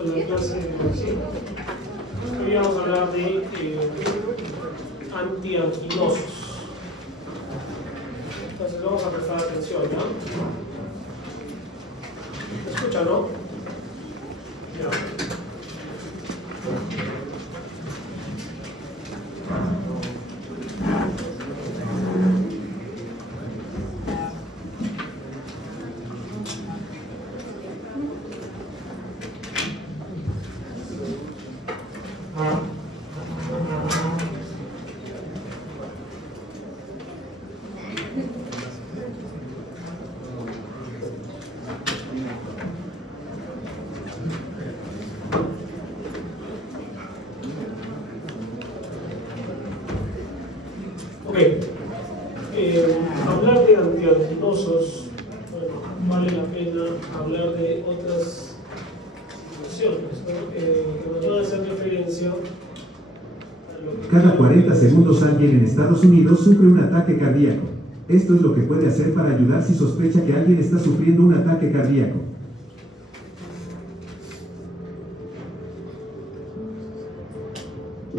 a la clase de sí. Hoy vamos a hablar de antianquinosos. Entonces vamos a prestar atención, ¿no? ¿Me escuchan, no? Ya. Hablar de antianquinosos, bueno, vale la pena hablar de otras situaciones, ¿no? Que nos van a hacer referencia a lo que... Cada 40 segundos alguien en Estados Unidos sufre un ataque cardíaco. Esto es lo que puede hacer para ayudar si sospecha que alguien está sufriendo un ataque cardíaco.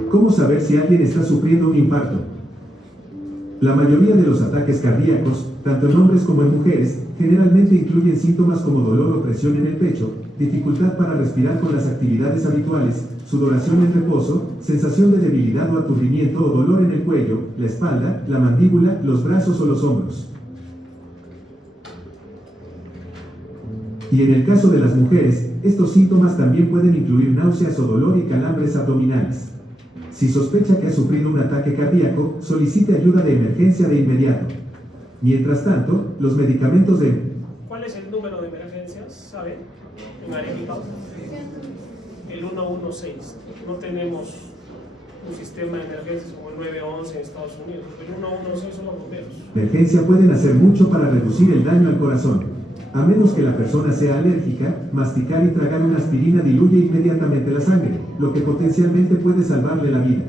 ¿Cómo saber si alguien está sufriendo un infarto? La mayoría de los ataques cardíacos, tanto en hombres como en mujeres, generalmente incluyen síntomas como dolor o presión en el pecho, dificultad para respirar con las actividades habituales, sudoración en reposo, sensación de debilidad o aturdimiento o dolor en el cuello, la espalda, la mandíbula, los brazos o los hombros. Y en el caso de las mujeres, estos síntomas también pueden incluir náuseas o dolor y calambres abdominales. Si sospecha que ha sufrido un ataque cardíaco, solicite ayuda de emergencia de inmediato. Mientras tanto, los medicamentos de... ¿Cuál es el número de emergencias? ¿Saben? En Arequipa. El 116. No tenemos un sistema de emergencias como el 911 en Estados Unidos. El 116 son los bomberos. Emergencia pueden hacer mucho para reducir el daño al corazón. A menos que la persona sea alérgica, masticar y tragar una aspirina diluye inmediatamente la sangre, lo que potencialmente puede salvarle la vida.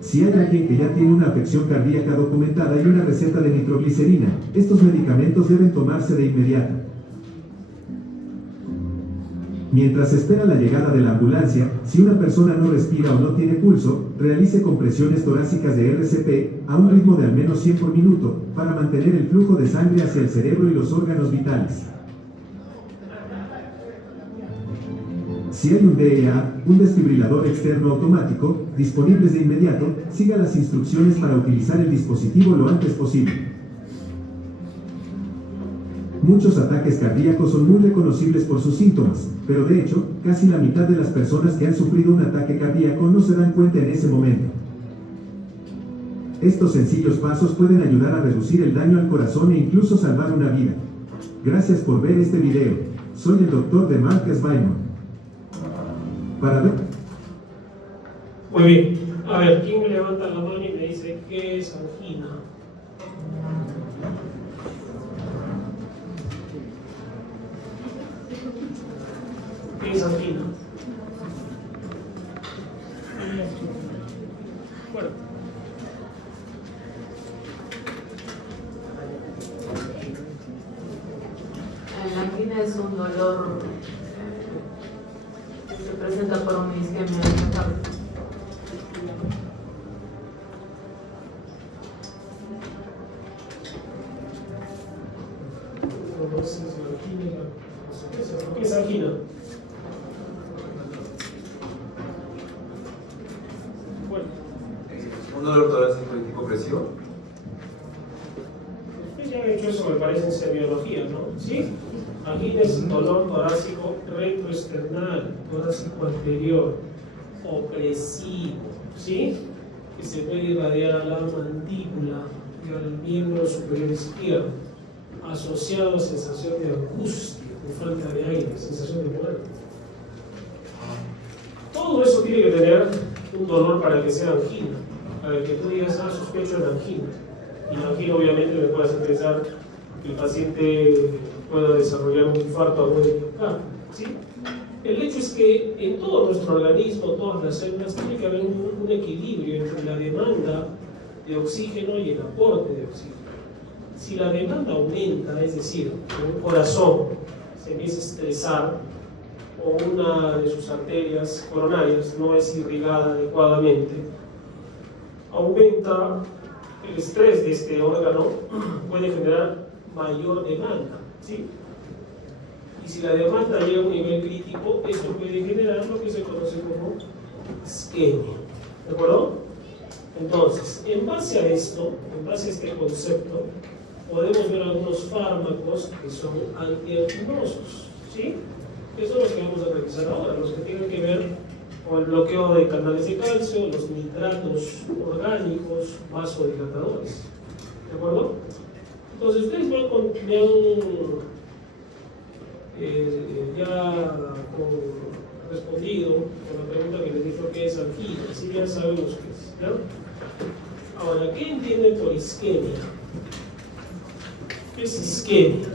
Si hay alguien que ya tiene una afección cardíaca documentada y una receta de nitroglicerina, estos medicamentos deben tomarse de inmediato. Mientras espera la llegada de la ambulancia, si una persona no respira o no tiene pulso, realice compresiones torácicas de RCP a un ritmo de al menos 100 por minuto, para mantener el flujo de sangre hacia el cerebro y los órganos vitales. Si hay un DEA, un desfibrilador externo automático, disponibles de inmediato, siga las instrucciones para utilizar el dispositivo lo antes posible. Muchos ataques cardíacos son muy reconocibles por sus síntomas, pero de hecho, casi la mitad de las personas que han sufrido un ataque cardíaco no se dan cuenta en ese momento. Estos sencillos pasos pueden ayudar a reducir el daño al corazón e incluso salvar una vida. Gracias por ver este video. Soy el Dr. Demarcus Baimon. Para ver... Muy bien. A ver, ¿quién me levanta la mano y me dice qué es angina? ¿Qué es angina? Bueno. La angina es un dolor que se presenta por una isquemia miocardial. ¿Qué es angina? Bueno. ¿Un dolor torácico de tipo presión? Ustedes ya han hecho eso, me parece, en semiología, ¿no? ¿Sí? Angina es dolor torácico retroesternal, torácico anterior, opresivo, ¿sí? Que se puede irradiar a la mandíbula y al miembro superior izquierdo, asociado a sensación de angustia, de falta de aire, sensación de muerte. Todo eso tiene que tener un dolor para que sea angina, para que tú digas, sospecho de angina. Y la angina obviamente me puede hacer pensar que el paciente pueda desarrollar un infarto agudo de miocardio, ¿sí? El hecho es que en todo nuestro organismo, todas las células, tiene que haber un equilibrio entre la demanda de oxígeno y el aporte de oxígeno. Si la demanda aumenta, es decir, que un corazón se empieza a estresar, o una de sus arterias coronarias no es irrigada adecuadamente, aumenta el estrés de este órgano, puede generar mayor demanda, ¿sí? Y si la demanda llega a un nivel crítico, esto puede generar lo que se conoce como isquemia, ¿de acuerdo? Entonces, en base a esto, en base a este concepto, podemos ver algunos fármacos que son antianginosos, ¿sí? Que son los que vamos a revisar ahora, los que tienen que ver con el bloqueo de canales de calcio, los nitratos orgánicos, vasodilatadores, ¿de acuerdo? Entonces, ustedes me han respondido con la pregunta que les dije que es angina, así ya sabemos qué es, ¿no? Ahora, ¿qué entienden por isquemia? ¿Qué es isquemia?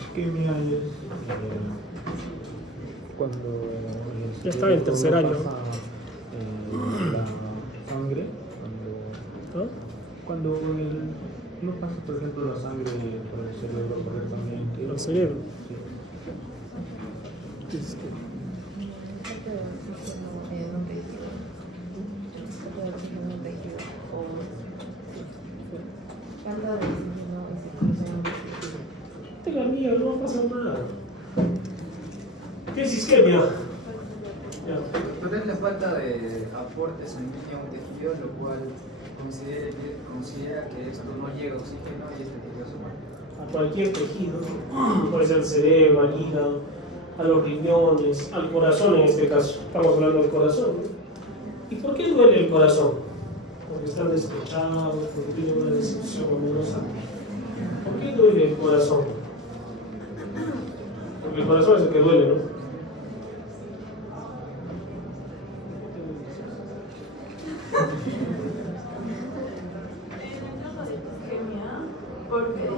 Isquemia es cuando Ya está en el tercer año. pasa, la sangre, cuando no pasa, por ejemplo, la sangre por el cerebro correctamente. ¿El cerebro? Sí. La mía, no va a pasar nada. ¿Qué es isquemia? Pero es la falta de aporte sanguíneo a un tejido, lo cual considera que esto no llega oxígeno y este tejido se muere. A cualquier tejido, puede ser el cerebro, al hígado, a los riñones, al corazón en este caso. Estamos hablando del corazón, ¿no? ¿Y por qué duele el corazón? Porque están despechados, porque tienen una decepción amorosa. ¿Por qué duele el corazón? Porque el corazón es el que duele, ¿no? Porque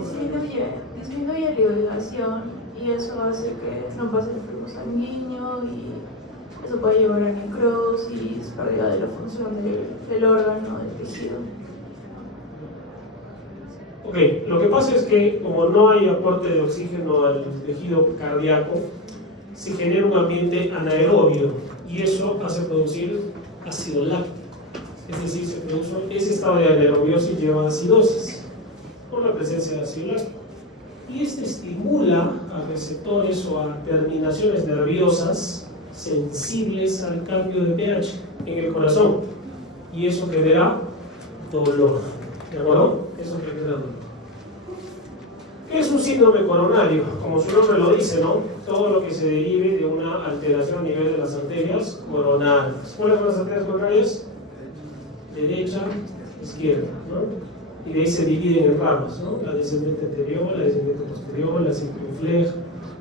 disminuye la irrigación y eso hace que no pase el flujo sanguíneo y eso puede llevar a necrosis, pérdida de la función del órgano, del tejido. Ok, lo que pasa es que como no hay aporte de oxígeno al tejido cardíaco, se genera un ambiente anaerobio y eso hace producir ácido láctico. Es decir, se produce ese estado de anaerobiosis lleva a acidosis por la presencia de ácido láctico. Y este estimula a receptores o a terminaciones nerviosas sensibles al cambio de pH en el corazón. Y eso genera dolor. ¿De acuerdo? Eso genera dolor. ¿Qué es un síndrome coronario? Como su nombre lo dice, ¿no? Todo lo que se derive de una alteración a nivel de las arterias coronarias. ¿Cuáles son las arterias coronarias? Derecha, izquierda, ¿no? Y de ahí se dividen en ramas, ¿no? La descendente anterior, la descendente posterior, la circunfleja.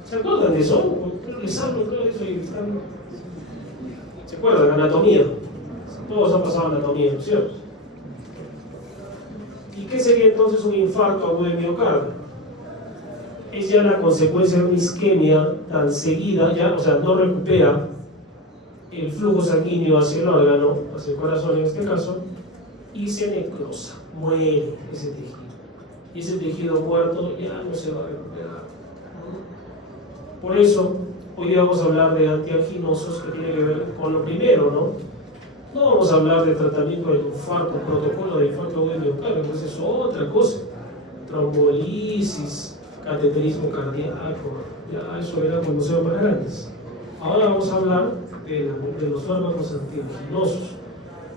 ¿Se acuerdan de eso? Creo que les hablo, creo de eso y están... ¿Se acuerdan? Anatomía. Todos han pasado anatomía, ¿no es cierto? ¿Y qué sería entonces un infarto agudo de miocardio? Es ya la consecuencia de una isquemia tan seguida, ya, o sea, no recupera el flujo sanguíneo hacia el órgano, hacia el corazón en este caso, y se necrosa, muere ese tejido. Y ese tejido muerto ya no se va a recuperar. Por eso, hoy día vamos a hablar de antianginosos que tiene que ver con lo primero, ¿no? No vamos a hablar de tratamiento del infarto, protocolo de infarto agudo de miocardio, pues eso es otra cosa. Trombolisis, cateterismo cardíaco, ya eso era cuando sean más grandes. Ahora vamos a hablar de los fármacos antianginosos.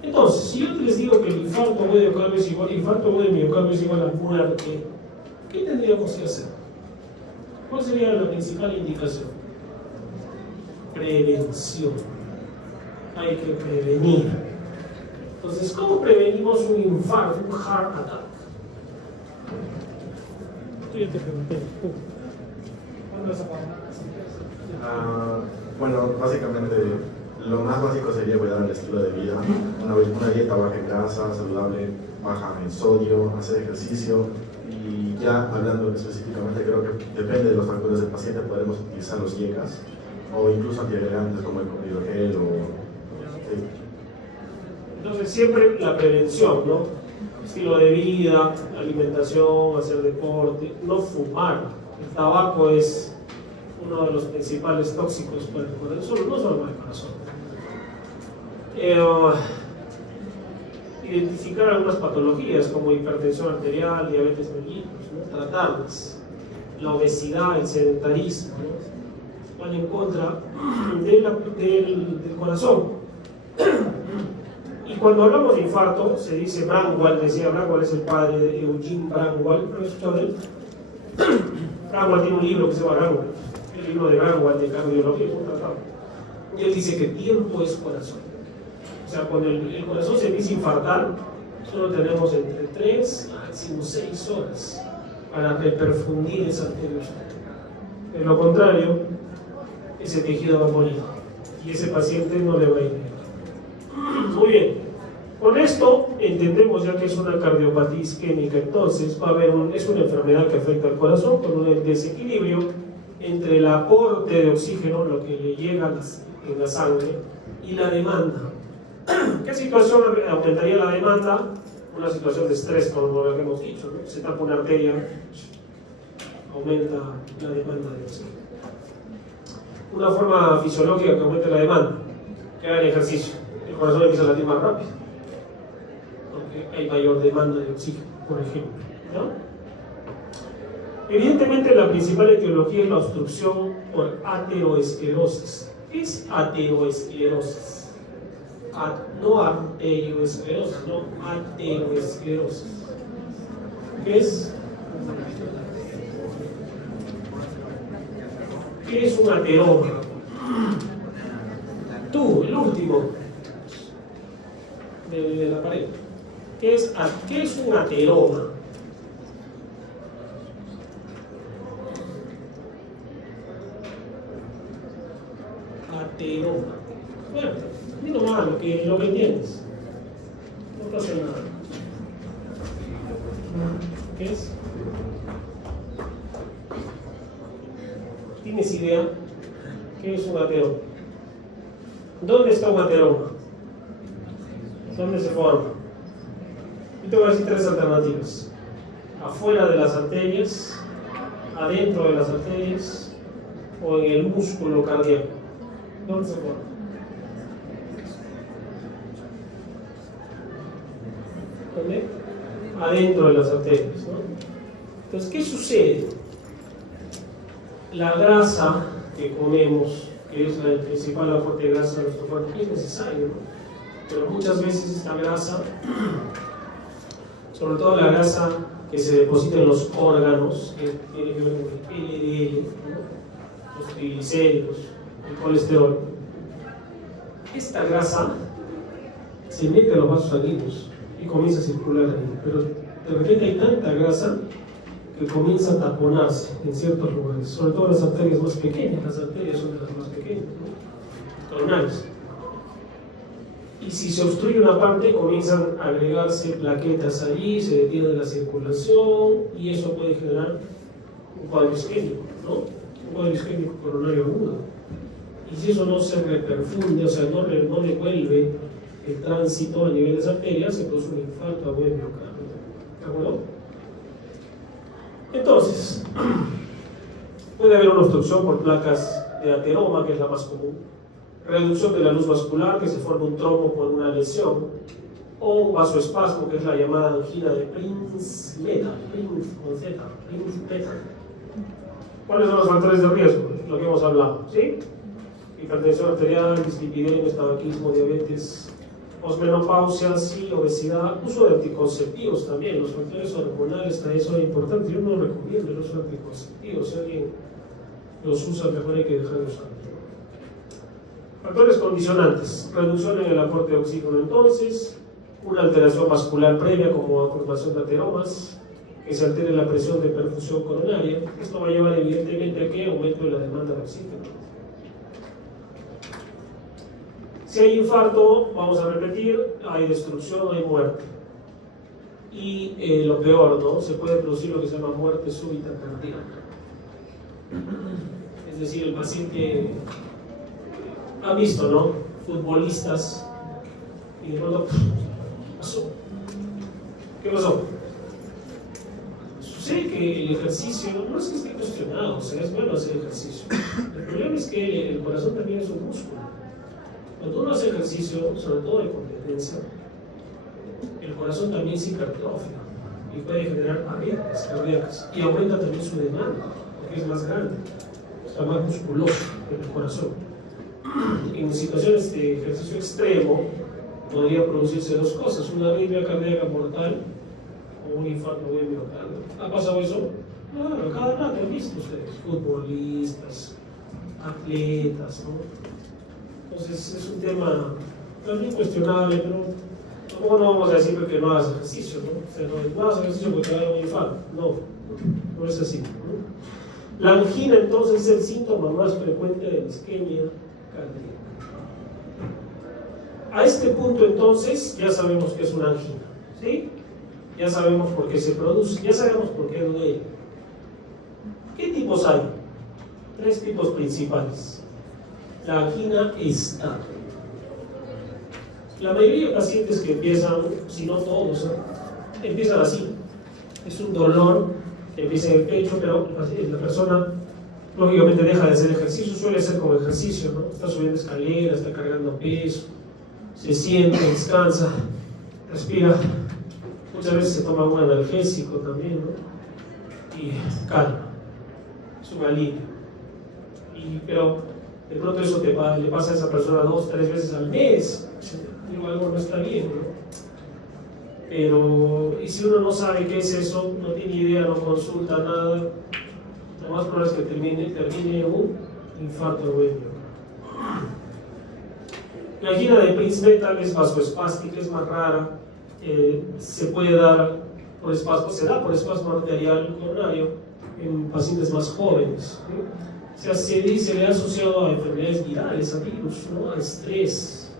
Entonces, si yo les digo que el infarto agudo de miocardio es igual, infarto agudo de miocardio es igual a muerte, ¿qué tendríamos que hacer? ¿Cuál sería la principal indicación? Prevención. Hay que prevenir. Entonces, ¿cómo prevenimos un infarto, un heart attack? Yo te pregunté. ¿Cuándo vas a pagar? Bueno, básicamente lo más básico sería cuidar el estilo de vida, una dieta baja en grasa, saludable, baja en sodio, hacer ejercicio y ya hablando específicamente creo que depende de los factores del paciente podremos utilizar los IECAS o incluso antiagregantes como el hidrogel o... Entonces siempre la prevención, ¿no? Estilo de vida, alimentación, hacer deporte, no fumar. El tabaco es uno de los principales tóxicos para el corazón, no solo para el corazón. Identificar algunas patologías como hipertensión arterial, diabetes mellitus, ¿no? Tratarlas, la obesidad, el sedentarismo, ¿no? Van en contra del corazón. Y cuando hablamos de infarto, se dice Braunwald, decía Braunwald es el padre de Eugene Braunwald, ¿no escuchado de él? Braunwald tiene un libro que se llama Braunwald, el libro de Braunwald de cardiología, es un tratado. Y él dice que tiempo es corazón. O sea, cuando el corazón se empieza a infartar, solo tenemos entre 3 a máximo 6 horas para reperfundir esa arteria. De lo contrario, ese tejido va a morir y ese paciente no le va a ir bien. Muy bien, con esto entendemos ya que es una cardiopatía isquémica, entonces va a haber es una enfermedad que afecta al corazón con un desequilibrio entre el aporte de oxígeno, lo que le llega en la sangre, y la demanda. ¿Qué situación aumentaría la demanda? Una situación de estrés, como lo que hemos dicho, ¿no? Se tapa una arteria, aumenta la demanda de oxígeno. Una forma fisiológica que aumente la demanda, que haga el ejercicio. El corazón empieza a latir más rápido, porque hay mayor demanda de oxígeno, por ejemplo, ¿no? Evidentemente la principal etiología es la obstrucción por ateroesclerosis. ¿Qué es ateroesclerosis? No arterioesclerosis, no ateroesclerosis. ¿Qué es? ¿Qué es un ateroma? Tú, el último de la pared. ¿Qué es un ateroma? Ateroma. Bueno, dilo más lo que entiendes. No pasa nada. ¿Qué es? ¿Tienes idea qué es un ateroma? ¿Dónde está un ateroma? ¿Dónde se forma? Yo te voy a decir 3 alternativas. Afuera de las arterias, adentro de las arterias o en el músculo cardíaco. ¿Dónde se forma? ¿Dónde? Adentro de las arterias, ¿no? Entonces, ¿qué sucede? La grasa que comemos, que es el principal aporte de grasa a nuestro cuerpo, es necesario, ¿no? Pero muchas veces esta grasa, sobre todo la grasa que se deposita en los órganos, que tiene que ver con el LDL, ¿no? Los triglicéridos, el colesterol, esta grasa se mete a los vasos sanguíneos y comienza a circular ahí, pero de repente hay tanta grasa que comienza a taponarse en ciertos lugares, sobre todo las arterias más pequeñas. Las arterias son de las más pequeñas, ¿no? Coronarias. Y si se obstruye una parte, comienzan a agregarse plaquetas allí, se detiene la circulación y eso puede generar un cuadro isquémico, ¿no? Un cuadro isquémico coronario agudo. Y si eso no se reperfunde, o sea, no devuelve el tránsito a nivel de esa arteria, se produce un infarto agudo miocardio. ¿De acuerdo? Entonces, puede haber una obstrucción por placas de ateroma, que es la más común, reducción de la luz vascular, que se forma un trombo por una lesión, o un vasoespasmo, que es la llamada angina de Prince-Meta, ¿Cuáles son los factores de riesgo? Lo que hemos hablado, ¿sí? Hipertensión arterial, dislipidemia, tabaquismo, diabetes, posmenopausia, sí, obesidad, uso de anticonceptivos también. Los factores hormonales también son importantes. Yo no recomiendo el uso de anticonceptivos. Si alguien los usa, mejor hay que dejar de usar. Factores condicionantes: reducción en el aporte de oxígeno, entonces, una alteración vascular previa como formación de ateromas, que se altere la presión de perfusión coronaria. Esto va a llevar evidentemente a que aumento de la demanda de oxígeno. Si hay infarto, vamos a repetir, hay destrucción, hay muerte. Y lo peor, ¿no? Se puede producir lo que se llama muerte súbita cardíaca. Es decir, el paciente ha visto, ¿no? Futbolistas y de pronto, ¿qué pasó? ¿Qué pasó? Su sé que el ejercicio no es que esté cuestionado, o sea, es bueno hacer ejercicio. El problema es que el corazón también es un músculo. Cuando uno hace ejercicio, sobre todo de competencia, el corazón también se hipertrofia y puede generar arritmias cardíacas y aumenta también su demanda, porque es más grande, está más musculoso el corazón. En situaciones de ejercicio extremo podría producirse dos cosas: una arritmia cardíaca mortal o un infarto de miocardio. ¿Ha pasado eso? Claro, cada rato han visto ustedes, futbolistas, atletas, ¿no? Entonces es un tema también cuestionable, pero tampoco no vamos a decir que no hagas ejercicio, ¿no? O sea, no hagas ejercicio porque te va a dar un infarto. No es así, ¿no? La angina entonces es el síntoma más frecuente de la isquemia cardíaca. A este punto entonces ya sabemos que es una angina, ¿sí? Ya sabemos por qué se produce, ya sabemos por qué duele. ¿Qué tipos hay? 3 tipos principales. La angina estática. La mayoría de pacientes que empiezan, si no todos, empiezan así. Es un dolor que empieza en el pecho, pero la persona lógicamente deja de hacer ejercicio, suele ser como ejercicio, ¿no? Está subiendo escaleras, está cargando peso, se sienta, descansa, respira. Muchas veces se toma un analgésico también, ¿no? Y calma, es un alivio. Pero de pronto eso le pasa a esa persona 2 o 3 veces al mes. Digo, algo no está bien, ¿no? Pero, y si uno no sabe qué es eso, no tiene idea, no consulta nada, lo más probable es que termine un infarto agudo. La angina de Prinzmetal es vasoespástica, es más rara, se puede dar por espasmo, se da por espasmo arterial coronario en pacientes más jóvenes, ¿no? O sea, se le ha asociado a enfermedades virales, a virus, ¿no? A estrés,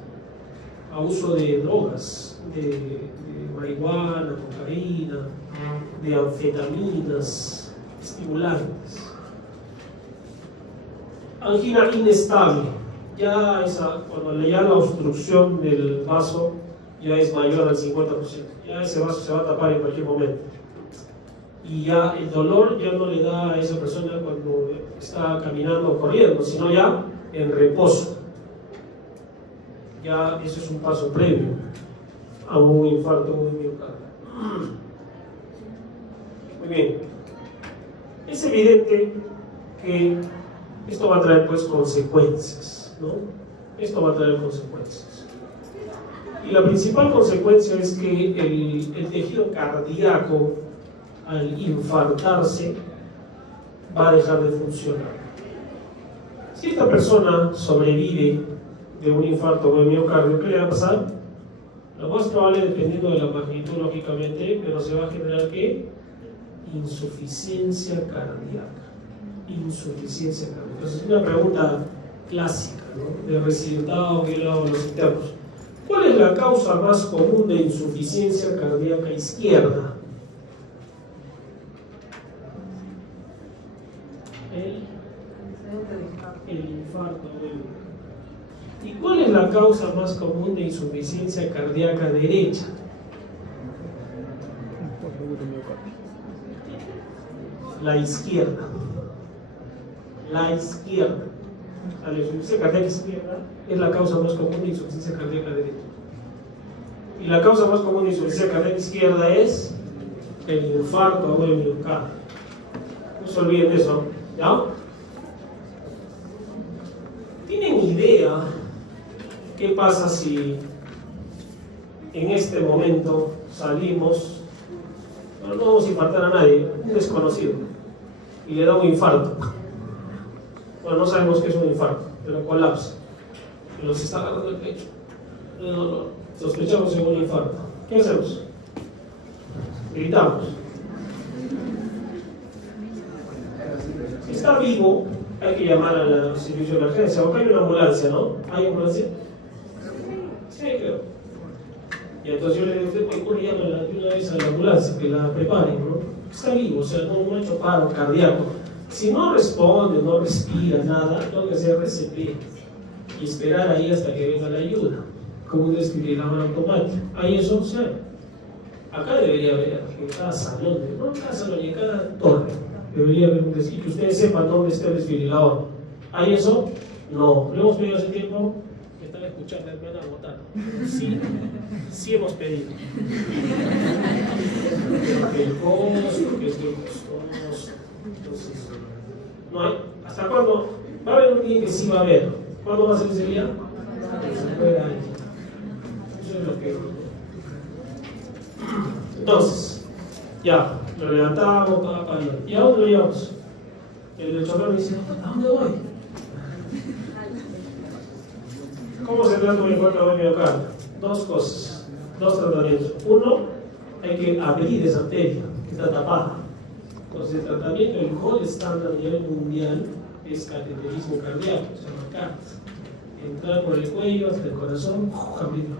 a uso de drogas, de marihuana, cocaína, de anfetaminas, estimulantes. Angina inestable, cuando ya la obstrucción del vaso ya es mayor al 50%, ya ese vaso se va a tapar en cualquier momento. Y ya el dolor ya no le da a esa persona cuando está caminando o corriendo, sino ya en reposo. Ya eso es un paso previo a un infarto de miocardio. Muy bien. Es evidente que esto va a traer pues consecuencias, ¿no? Esto va a traer consecuencias. Y la principal consecuencia es que el tejido cardíaco, al infartarse, va a dejar de funcionar. Si esta persona sobrevive de un infarto o de miocardio, ¿qué le va a pasar? Lo más probable, dependiendo de la magnitud, lógicamente, pero se va a generar ¿qué? Insuficiencia cardíaca. Insuficiencia cardíaca. Entonces, es una pregunta clásica, ¿no? De residentado y de los internos. ¿Cuál es la causa más común de insuficiencia cardíaca izquierda? El infarto. ¿Y cuál es la causa más común de insuficiencia cardíaca derecha? La izquierda. La izquierda. La insuficiencia cardíaca izquierda es la causa más común de insuficiencia cardíaca derecha. Y la causa más común de insuficiencia cardíaca izquierda es el infarto agudo de miocardio. No se olviden de eso, ¿ya? ¿Tienen idea qué pasa si en este momento salimos, no vamos a infartar a nadie, un desconocido, y le da un infarto? Bueno, no sabemos qué es un infarto, pero colapsa, y nos está agarrando el pecho, sospechamos en un infarto. ¿Qué hacemos? Gritamos. Si está vivo, hay que llamar al servicio de emergencia, o hay una ambulancia, ¿no? ¿Hay ambulancia? Sí, creo. Y entonces yo le digo, ¿por qué llama de una vez a la ambulancia, que la preparen, ¿no? Está vivo, o sea, no ha hecho paro cardíaco. Si no responde, no respira, nada, tengo que hacer RCP y esperar ahí hasta que venga la ayuda, como un desfibrilador automático. Hay eso, o sea, Acá debería haber en cada salón, no en cada salón, en cada torre, debería haber un desfile, que ustedes sepan dónde está el desfibrilador. ¿Hay eso? No. Lo hemos pedido hace tiempo, que están escuchando, hermana, a votar. Sí, sí hemos pedido. Que el costo, que es que costoso. Entonces, no hay. ¿Hasta cuándo? Va a haber un día que sí va a haber. ¿Cuándo va a ser ese día? Fuera ahí. Eso es lo que. Entonces, ya, lo levantamos, ¿y a dónde lo llevamos? El chofer me dice, ¿a dónde voy? ¿Cómo se trata un encuentro de miocardio? Dos cosas, dos tratamientos. Uno, hay que abrir esa arteria que está tapada. Entonces, el tratamiento del gold estándar a nivel mundial es cateterismo cardíaco, se llama CAT. Entrar por el cuello hasta el corazón, abrirlo.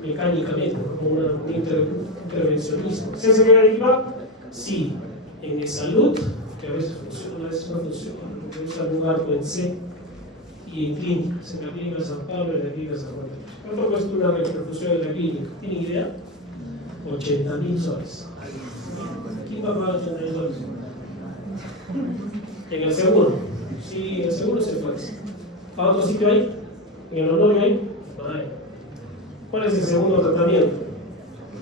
Mecánicamente, ¿no? Como un intervencionismo. ¿Se hace mecánica? Sí. En salud, que a veces funciona, a veces no funciona, porque usa algún arco en C, y en clínicas, en la clínica San Pablo y en la clínica San Juan. ¿Cuánto cuesta una repercusión en la clínica? ¿Tienen idea? 80.000 soles. ¿Quién va a pagar 80.000 soles? En el seguro. Sí, en el seguro se puede. ¿A otro sitio hay? ¿En el honorio hay? No hay. ¿Cuál es el segundo tratamiento?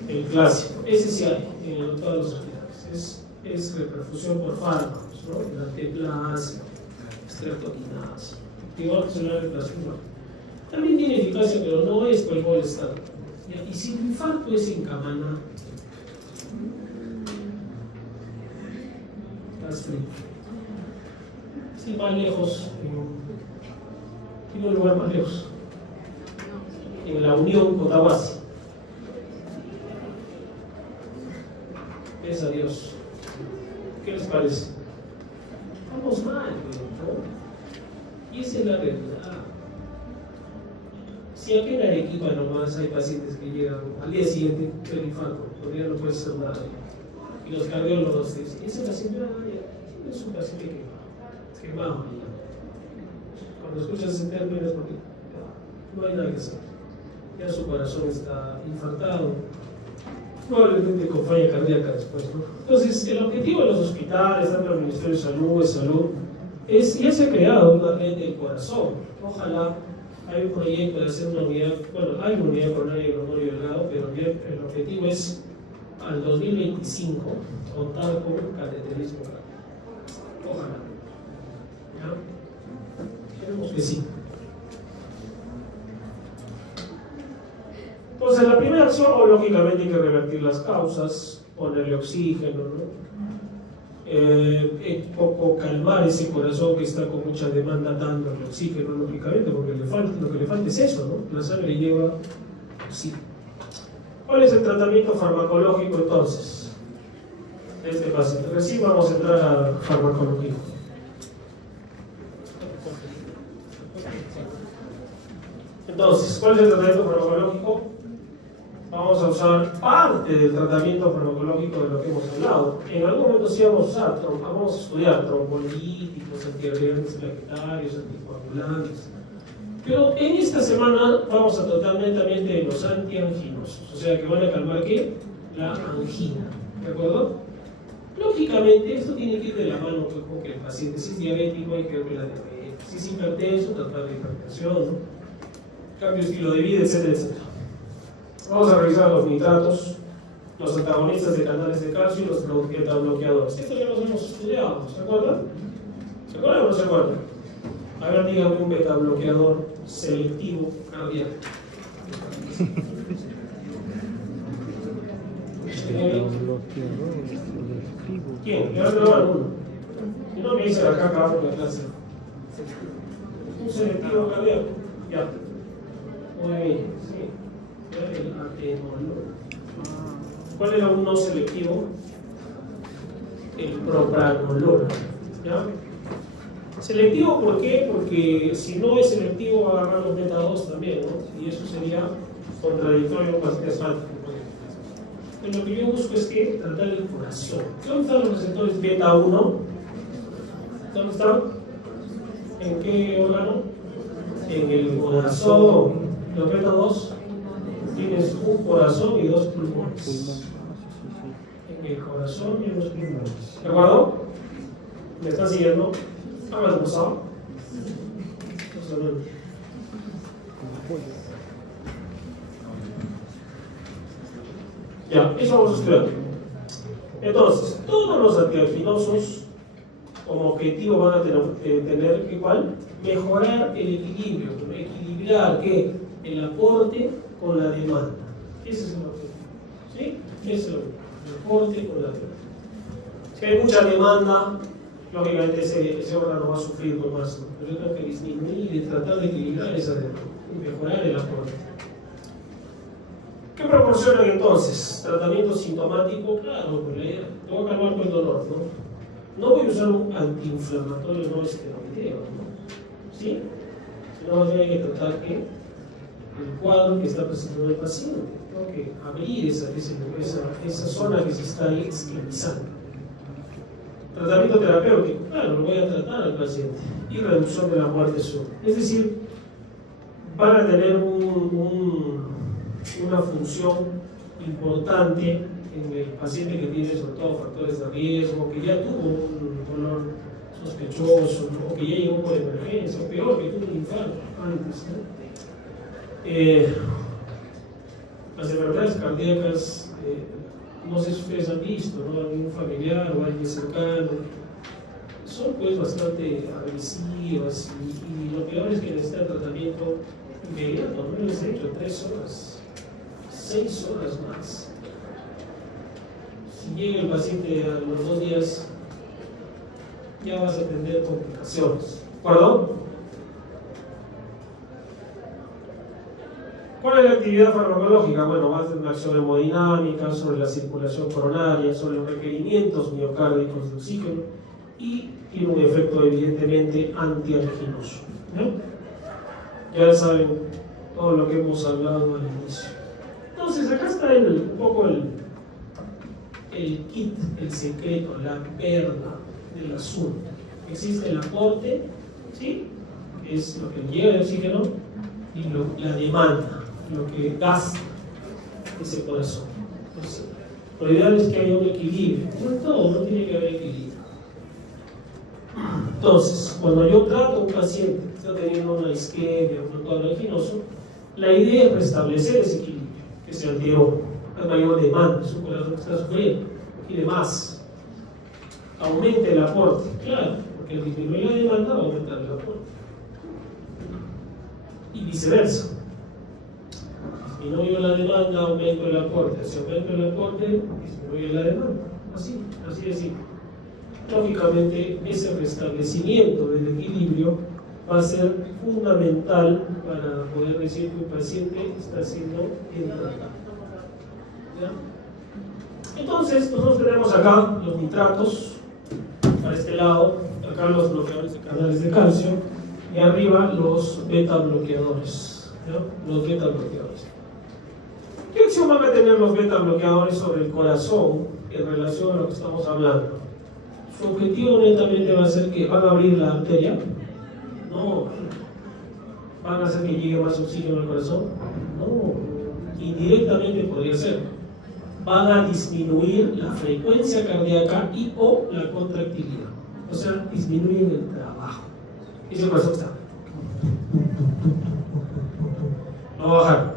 El clásico. Ese sí hay en todos los hospitales. Es reperfusión por fármacos, ¿no? La teplasia, estreptokinasa, activador celular de plasma. También tiene eficacia, pero no es por el gol estándar. Y si el infarto es en Camaná, estás frío. Si más lejos, tiene un lugar más lejos. En la Unión Cotahuasi. Es a Dios. ¿Qué les parece? Estamos mal, ¿no? Y esa es la realidad. Si aquí en Arequipa nomás hay pacientes que llegan al día siguiente del infarto, porque ya no puede hacer nada. Y los cardiólogos dicen, ese paciente es un paciente quemado. Cuando escuchas ese término es porque no hay nada que hacer. Ya su corazón está infartado, probablemente con falla cardíaca después, ¿no? Entonces, el objetivo de los hospitales, tanto el Ministerio de Salud, es, ya se ha creado una red del corazón. Ojalá hay un proyecto de hacer una unidad, bueno, hay una unidad coronaria en Honorio Delgado, pero el objetivo es al 2025 contar con cateterismo cardíaco. Ojalá. ¿Ya? Queremos que sí. Entonces, la primera acción, lógicamente, hay que revertir las causas, ponerle oxígeno, ¿no? Poco calmar ese corazón que está con mucha demanda dándole oxígeno, lógicamente, porque lo que le falta es eso, ¿no? La sangre lleva oxígeno. ¿Cuál es el tratamiento farmacológico entonces de este paciente? Recién vamos a entrar a farmacología. Entonces, ¿cuál es el tratamiento farmacológico? Vamos a usar parte del tratamiento farmacológico de lo que hemos hablado. En algún momento sí vamos a usar, vamos a estudiar trombolíticos, antiagregantes plaquetarios, anticoagulantes. Pero en esta semana vamos a tratar netamente de los antianginosos, o sea que van a calmar ¿qué? La angina, ¿de acuerdo? Lógicamente esto tiene que ir de la mano con que el paciente, si es diabético hay que ver la diabetes, si es hipertenso tratar de hipertensión, ¿no? Cambio de estilo de vida, etcétera, etcétera. Vamos a revisar los nitratos, los antagonistas de canales de calcio y los beta-bloqueadores. Esto ya los hemos estudiado, ¿se acuerdan? ¿Se acuerdan o no se acuerdan? A ver, díganme un beta-bloqueador selectivo cardíaco. ¿Quién? Ya me lo uno. Y no me dice acá abajo de la clase. Un selectivo cardíaco. Ya. Muy bien. Sí. El atenolol. ¿Cuál era un no selectivo? El propranolol. ¿Ya? Selectivo, ¿por qué? Porque si no es selectivo va a agarrar los beta 2 también, ¿no? Y eso sería contradictorio con paciente asmático. Lo que yo busco es que tratar el corazón. ¿Dónde están los receptores beta 1? ¿Dónde están? ¿En qué órgano? En el corazón. ¿Los beta 2? tienes un corazón y dos pulmones. Pulmón. En el corazón y en los pulmones. ¿De acuerdo? ¿Me están siguiendo? ¿Hablas de pasado? Ya, eso vamos a estudiar. Entonces, todos los antialginosos como objetivo van a tener que ¿cuál? Mejorar el equilibrio, equilibrar ¿qué? El aporte con la demanda. Ese es el objetivo. ¿Sí? Ese es el aporte con la demanda. Si hay mucha demanda, lógicamente ese órgano va a sufrir con más, ¿no? Pero yo tengo que disminuir y tratar de equilibrar esa demanda y mejorar el aporte. ¿Qué proporcionan entonces? Tratamiento sintomático, claro, pues te voy a calmar con el dolor, ¿no? No voy a usar un antiinflamatorio no esteroideo, ¿no? ¿Sí? Sino más bien hay que tratar que el cuadro que está presentando el paciente, tengo que abrir esa zona que se está esclavizando. Tratamiento terapéutico, claro, lo voy a tratar al paciente. Y reducción de la muerte súbita. Es decir, van a tener una función importante en el paciente que tiene sobre todo factores de riesgo, que ya tuvo un dolor sospechoso, ¿no? O que ya llegó por emergencia, o peor, que tuvo un infarto antes, ¿no? Las enfermedades cardíacas, no sé si ustedes han visto, ¿no? Algún familiar o alguien cercano, son pues bastante agresivas y lo peor es que necesitan tratamiento inmediato, no les he hecho 3 horas, 6 horas más. Si llega el paciente a los 2 días, ya vas a tener complicaciones. ¿De acuerdo? ¿Cuál es la actividad farmacológica? Bueno, va a tener una acción hemodinámica sobre la circulación coronaria, sobre los requerimientos miocárdicos de oxígeno y tiene un efecto evidentemente antialginoso, ¿no? Ya saben todo lo que hemos hablado al inicio. Entonces, acá está un poco el kit, el secreto, la perla del asunto. Existe el aporte, ¿sí? Es lo que llega de oxígeno y la demanda, lo que gasta ese corazón. Entonces, lo ideal es que haya un equilibrio. No todo, no tiene que haber equilibrio. Entonces, cuando yo trato a un paciente que está teniendo una isquemia, un cuadro alginoso, la idea es restablecer ese equilibrio que se alteró. Hay mayor demanda, es un corazón que está sufriendo, quiere más. Aumente el aporte, claro, porque al disminuir la demanda va a aumentar el aporte. Y viceversa. Disminuyo la demanda, aumento el aporte. Si aumento el aporte, disminuye la demanda. Así de simple. Lógicamente, ese restablecimiento del equilibrio va a ser fundamental para poder decir que un paciente está siendo bien tratado. ¿Ya? Entonces, nosotros tenemos acá los nitratos, para este lado, acá los bloqueadores de canales de calcio, y arriba los beta bloqueadores. ¿Ya? Los beta bloqueadores. ¿Qué acción van a tener los beta bloqueadores sobre el corazón en relación a lo que estamos hablando? Su objetivo netamente va a ser que van a abrir la arteria, no van a hacer que llegue más oxígeno al corazón, no, indirectamente podría ser, van a disminuir la frecuencia cardíaca y o la contractilidad, o sea, disminuyen el trabajo. Y el corazón está, va a bajar,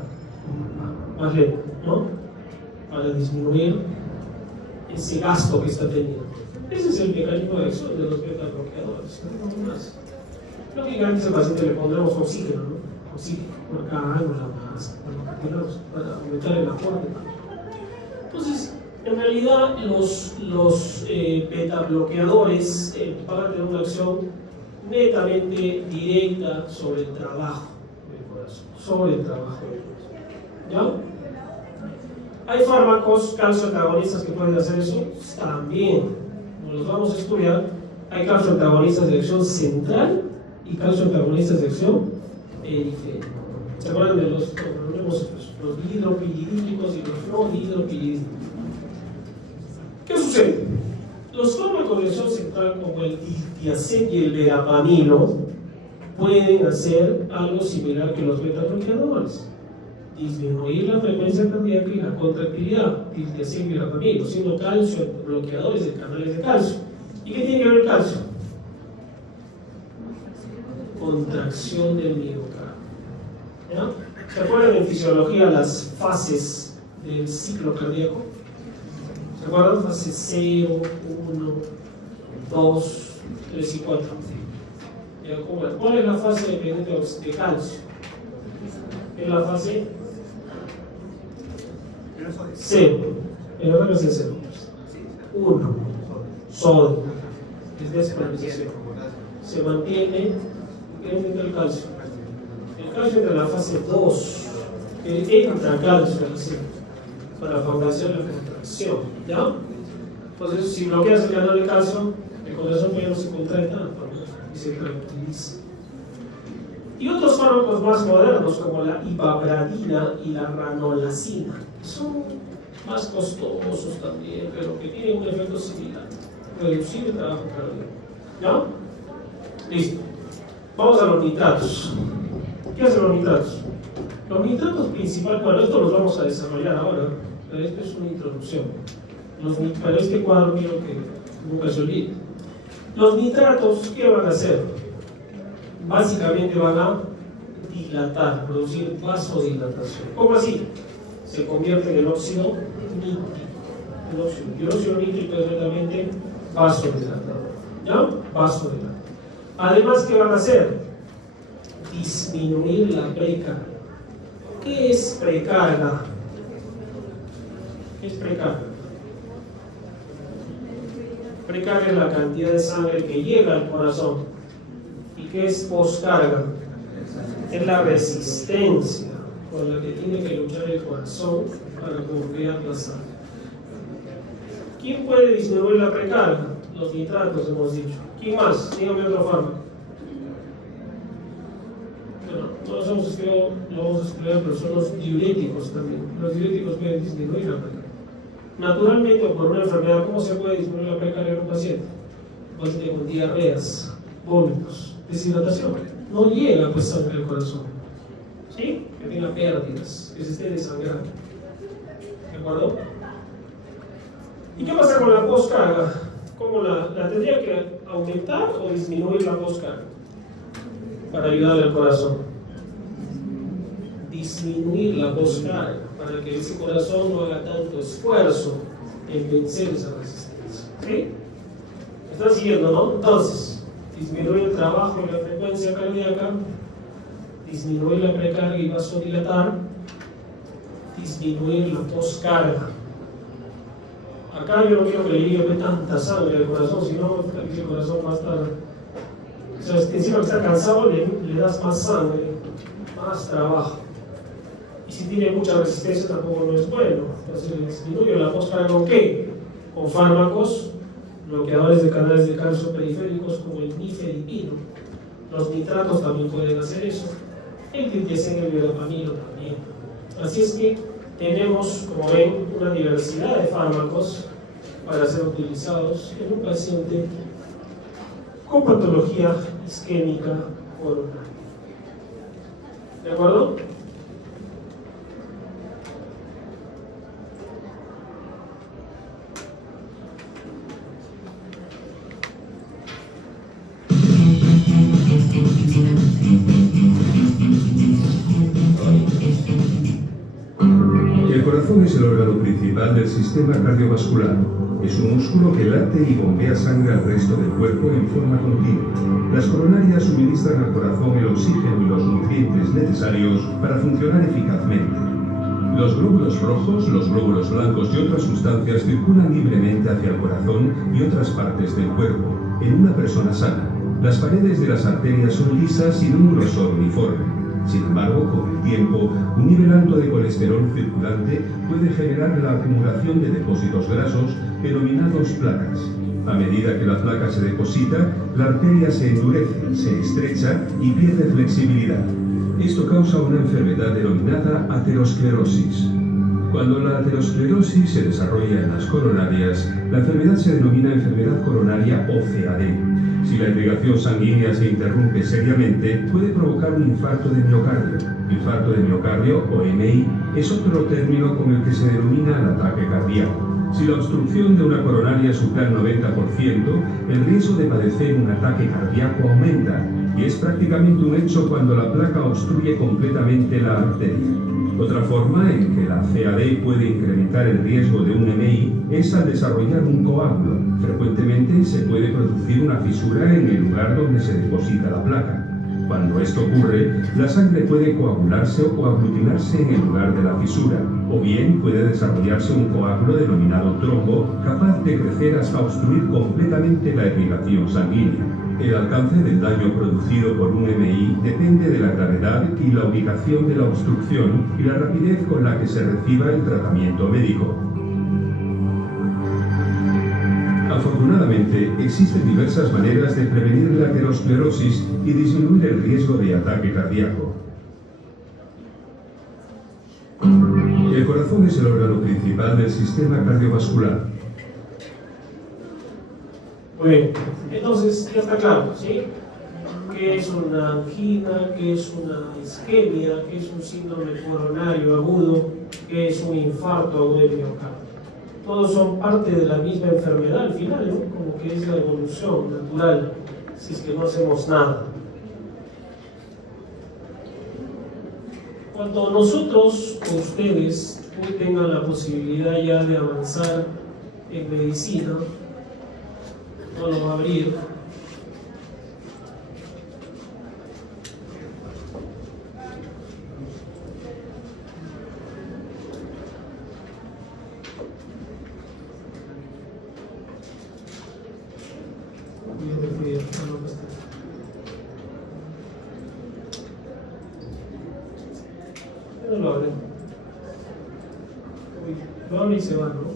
más lento, ¿no? Para disminuir ese gasto que está teniendo. Ese es el mecanismo de acción de los beta bloqueadores, no más. Lógicamente, a ese paciente le pondremos oxígeno, ¿no? Oxígeno, por acá, por la masa, para aumentar el aporte. Entonces, en realidad, los beta bloqueadores van a tener una acción netamente directa sobre el trabajo del corazón, sobre el trabajo del corazón. ¿Ya? ¿Hay fármacos calcioantagonistas que pueden hacer eso? También. Los vamos a estudiar. Hay calcioantagonistas de acción central y calcioantagonistas de acción periférica. ¿Se acuerdan de los hidropiridínicos y los fluorhidropiridínicos? ¿Qué sucede? Los fármacos de acción central como el diltiazem y el verapamilo pueden hacer algo similar que los beta bloqueadores. disminuir la frecuencia cardíaca y la contractilidad, tiltiación y rapamilo, siendo calcio bloqueadores de canales de calcio. ¿Y qué tiene que ver el calcio? Contracción del miocardio. ¿Ya? ¿Se acuerdan en fisiología las fases del ciclo cardíaco? ¿Se acuerdan? Fase 0, 1, 2, 3 y 4. ¿Ya? ¿Cuál es la fase dependiente de calcio? Es la fase 0. En la fase 0. 1. Sodio. Es despolarización. Se mantiene el calcio. El calcio entra en la fase 2. Entra calcio para favorecer la contracción. ¿Ya? Entonces, si bloqueas el canal de calcio, el corazón ya no se contrae tanto y se tranquiliza. Y otros fármacos más modernos, como la ivabradina y la ranolacina, son más costosos también, pero que tienen un efecto similar: reducir el trabajo cardíaco. ¿Ya? Listo. Vamos a los nitratos. ¿Qué hacen los nitratos? Los nitratos principales, bueno, esto los vamos a desarrollar ahora, pero esto es una introducción. Para este cuadro quiero que nunca se olvide. Los nitratos, ¿qué van a hacer? Básicamente van a dilatar, producir vasodilatación. ¿Cómo así? Se convierte en el óxido nítrico. El óxido nítrico es realmente vasodilatador. ¿Ya? Vasodilatador. Además, ¿qué van a hacer? Disminuir la precarga. ¿Qué es precarga? ¿Qué es precarga? Precarga es la cantidad de sangre que llega al corazón. ¿Y qué es poscarga? Es la resistencia con la que tiene que luchar el corazón para bombear la sangre. ¿Quién puede disminuir la precarga? Los nitratos, hemos dicho. ¿Quién más? Dígame otro fármaco. Bueno, no vamos a estudiar, pero son los diuréticos también. Los diuréticos pueden disminuir la precarga. Naturalmente, o por una enfermedad, ¿cómo se puede disminuir la precarga en un paciente? Un paciente con diarreas, vómitos, deshidratación. No llega pues sangre al corazón. ¿Sí? Que tenga pérdidas, que se esté desangrando. ¿De acuerdo? ¿Y qué pasa con la poscarga? ¿Cómo la tendría que aumentar o disminuir la poscarga para ayudarle al corazón? Disminuir la poscarga para que ese corazón no haga tanto esfuerzo en vencer esa resistencia. ¿Sí? ¿Están siguiendo, no? Entonces, disminuir el trabajo y la frecuencia cardíaca, disminuir la precarga y vasodilatar, disminuir la poscarga. Acá yo no quiero que le llegue tanta sangre al corazón, sino que el corazón va a estar. O sea, encima que está cansado, le das más sangre, más trabajo. Y si tiene mucha resistencia, tampoco no es bueno. Entonces, disminuye la poscarga ¿con qué? Con fármacos, bloqueadores de canales de calcio periféricos como el nifedipino. Los nitratos también pueden hacer eso. El tiltiazem y el verapamilo también. Así es que tenemos, como ven, una diversidad de fármacos para ser utilizados en un paciente con patología isquémica coronaria. ¿De acuerdo? El corazón es el órgano principal del sistema cardiovascular. Es un músculo que late y bombea sangre al resto del cuerpo en forma continua. Las coronarias suministran al corazón el oxígeno y los nutrientes necesarios para funcionar eficazmente. Los glóbulos rojos, los glóbulos blancos y otras sustancias circulan libremente hacia el corazón y otras partes del cuerpo. En una persona sana, las paredes de las arterias son lisas y de un grosor uniforme. Sin embargo, con el tiempo, un nivel alto de colesterol circulante puede generar la acumulación de depósitos grasos denominados placas. A medida que la placa se deposita, la arteria se endurece, se estrecha y pierde flexibilidad. Esto causa una enfermedad denominada aterosclerosis. Cuando la aterosclerosis se desarrolla en las coronarias, la enfermedad se denomina enfermedad coronaria o CAD. Si la irrigación sanguínea se interrumpe seriamente, puede provocar un infarto de miocardio. Infarto de miocardio, o MI, es otro término con el que se denomina el ataque cardíaco. Si la obstrucción de una coronaria supera el 90%, el riesgo de padecer un ataque cardíaco aumenta, y es prácticamente un hecho cuando la placa obstruye completamente la arteria. Otra forma en que la CAD puede incrementar el riesgo de un MI es al desarrollar un coágulo. Frecuentemente se puede producir una fisura en el lugar donde se deposita la placa. Cuando esto ocurre, la sangre puede coagularse o coaglutinarse en el lugar de la fisura, o bien puede desarrollarse un coágulo denominado trombo, capaz de crecer hasta obstruir completamente la irrigación sanguínea. El alcance del daño producido por un MI depende de la gravedad y la ubicación de la obstrucción y la rapidez con la que se reciba el tratamiento médico. Afortunadamente, existen diversas maneras de prevenir la aterosclerosis y disminuir el riesgo de ataque cardíaco. El corazón es el órgano principal del sistema cardiovascular. Muy bien, entonces ya está claro, ¿sí? ¿Qué es una angina? ¿Qué es una isquemia? ¿Qué es un síndrome coronario agudo? ¿Qué es un infarto agudo de miocardio? Todos son parte de la misma enfermedad al final, ¿no? Como que es la evolución natural, si es que no hacemos nada. Cuando nosotros o ustedes hoy tengan la posibilidad ya de avanzar en medicina, no lo va a abrir. No lo abre. Lo abre y se va, ¿no?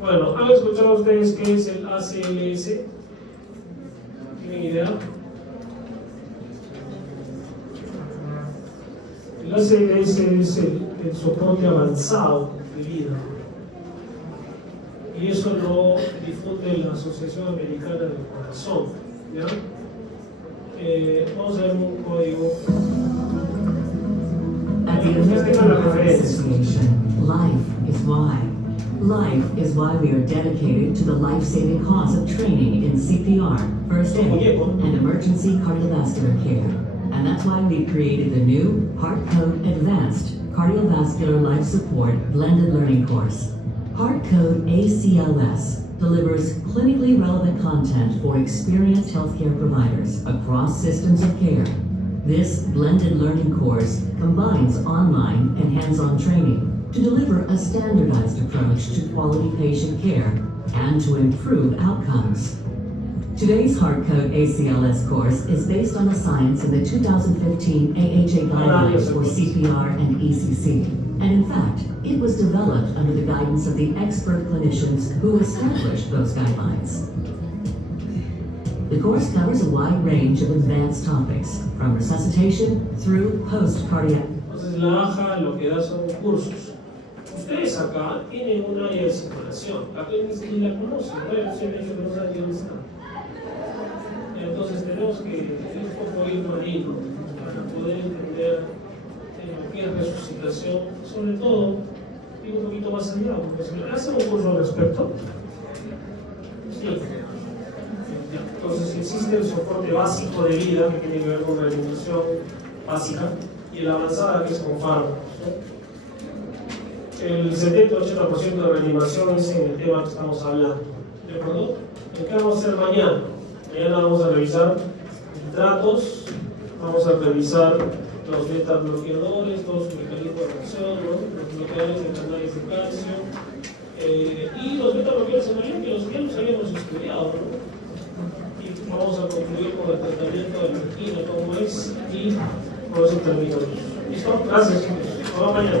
Bueno, ¿han escuchado ustedes qué es el ACLS? ¿Tienen idea? El ACLS es el soporte avanzado de vida. Y eso lo difunde la Asociación Americana del Corazón. ¿Ya? Vamos a ver un código. At the American Heart Association, life is why. Life is why we are dedicated to the life-saving cause of training in CPR, first aid, and emergency cardiovascular care. And that's why we've created the new HeartCode Advanced Cardiovascular Life Support Blended Learning Course. HeartCode ACLS delivers clinically relevant content for experienced healthcare providers across systems of care. This blended learning course combines online and hands-on training to deliver a standardized approach to quality patient care and to improve outcomes. Today's HeartCode ACLS course is based on the science in the 2015 AHA guidelines for CPR and ECC. And in fact, it was developed under the guidance of the expert clinicians who established those guidelines. The course covers a wide range of advanced topics, from resuscitation through post-cardiac. Entonces la AHA lo que da son cursos. Ustedes acá tienen un área de circulación, acá ni la conocen, ¿no? Se han dicho que no saben dónde está. Entonces tenemos que ir un poco ir marino para poder entender lo que es resucitación, sobre todo ir un poquito más allá. ¿Hacen un curso al respecto? Sí. Entonces existe el soporte básico de vida que tiene que ver con la alimentación básica y la avanzada que es con fármacos, ¿no? El 70-80% de reanimación es en el tema que estamos hablando, ¿de acuerdo? ¿Qué vamos a hacer mañana? Mañana vamos a revisar nitratos, vamos a revisar los beta bloqueadores, todos sus mecanismos de reacción, ¿no? Los bloqueadores de canales de calcio y los beta bloqueadores en realidad que ya los habíamos estudiado, ¿no? Y vamos a concluir con el tratamiento de la angina, cómo es, y con eso terminamos. ¿Listo? Gracias. Nos vemos mañana.